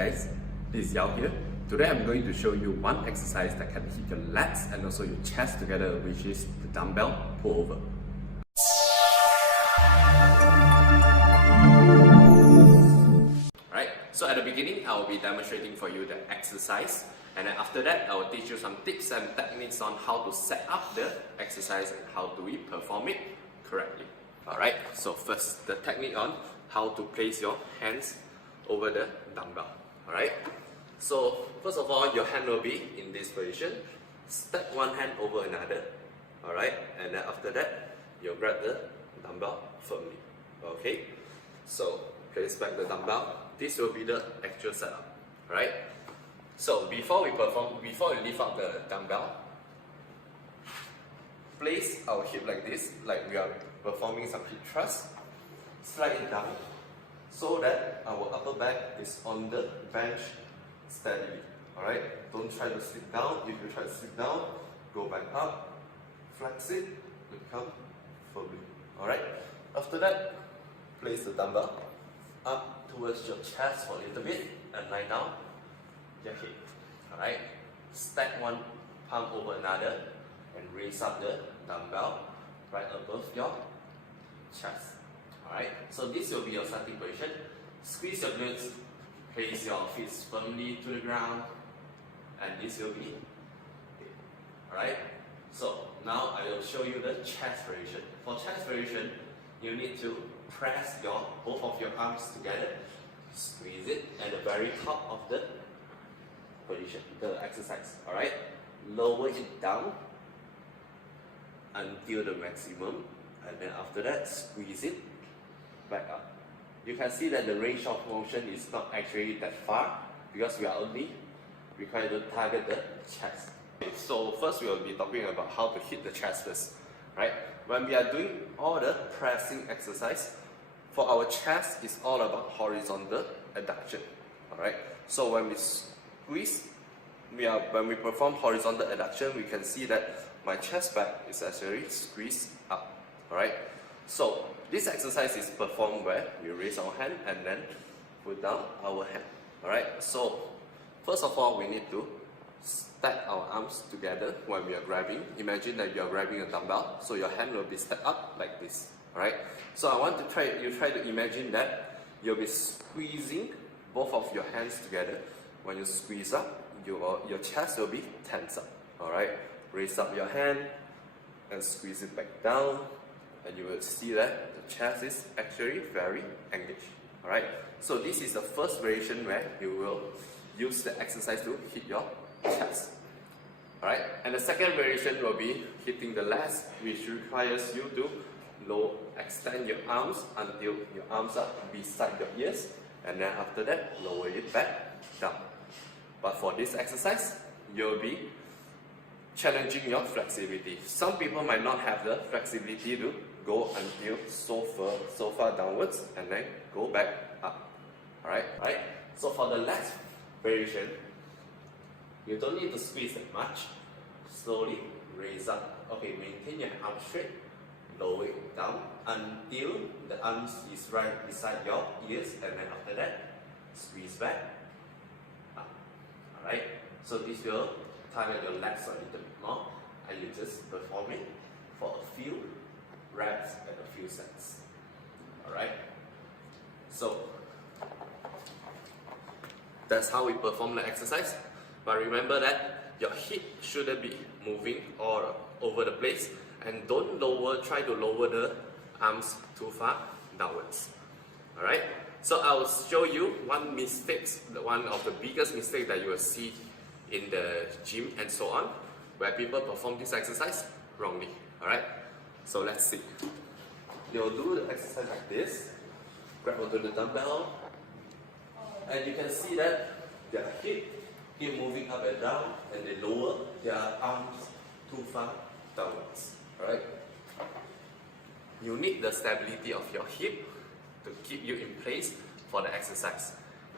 Guys, this is Yao here. Today I'm going to show you one exercise that can hit your lats and also your chest together, which is the dumbbell pullover. Alright, so at the beginning I will be demonstrating for you the exercise, and then after that I will teach you some tips and techniques on how to set up the exercise and how do we perform it correctly. Alright, so first the technique on how to place your hands over the dumbbell. Alright, so first of all, your hand will be in this position. Step one hand over another. Alright, and then after that, you'll grab the dumbbell firmly. Okay, so place back the dumbbell. This will be the actual setup. Alright, so before we lift up the dumbbell, place our hip like this, like we are performing some hip thrust. Slide it down, so that our upper back is on the bench steadily. Alright, don't try to sit down. If you try to sit down, go back up, flex it, come firmly. Alright, after that, place the dumbbell up towards your chest for a little bit and lie down your head. Alright, stack one palm over another and raise up the dumbbell right above your chest. Alright, so this will be your starting position. Squeeze your glutes, place your feet firmly to the ground, and this will be it. Alright, so now I will show you the chest variation. For chest variation, you need to press both of your arms together, squeeze it at the very top of the position, the exercise. Alright, lower it down until the maximum, and then after that, squeeze it back up. You can see that the range of motion is not actually that far because we are only required to target the chest. Okay, so first we will be talking about how to hit the chest first. Right? When we are doing all the pressing exercise, for our chest it's all about horizontal adduction. Alright? So when we squeeze, when we perform horizontal adduction, we can see that my chest back is actually squeezed up. Alright? So this exercise is performed where we raise our hand and then put down our hand. Alright, so first of all, we need to stack our arms together when we are grabbing. Imagine that you are grabbing a dumbbell, so your hand will be stacked up like this. Alright, so I want to try to imagine that you'll be squeezing both of your hands together. When you squeeze up, your chest will be tense up. Alright, raise up your hand and squeeze it back down, and you will see that the chest is actually very engaged. Alright, so this is the first variation where you will use the exercise to hit your chest. Alright, and the second variation will be hitting the lats, which requires you to extend your arms until your arms are beside your ears, and then after that, lower it back down. But for this exercise, you'll be challenging your flexibility. Some people might not have the flexibility to go until so far downwards and then go back up. Alright? So for the last variation, you don't need to squeeze that much. Slowly raise up. Okay, maintain your arm straight. Lower it down until the arms is right beside your ears, and then after that, squeeze back up. Alright? So this will target your legs a little bit more, and you just perform it for a few reps and a few sets. Alright? So that's how we perform the exercise. But remember that your hip shouldn't be moving all over the place, and don't try to lower the arms too far downwards. Alright? So I will show you one of the biggest mistakes that you will see in the gym and so on, where people perform this exercise wrongly. Alright? So let's see. You'll do the exercise like this. Grab onto the dumbbell, and you can see that their hip moving up and down, and they lower their arms too far downwards. Alright? You need the stability of your hip to keep you in place for the exercise.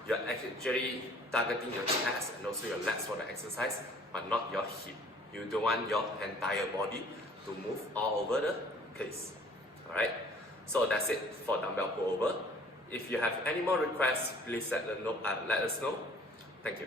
You're actually targeting your chest and also your legs for the exercise, but not your hip. You don't want your entire body to move all over the place. Alright? So that's it for dumbbell pullover. If you have any more requests, please let us know. Thank you.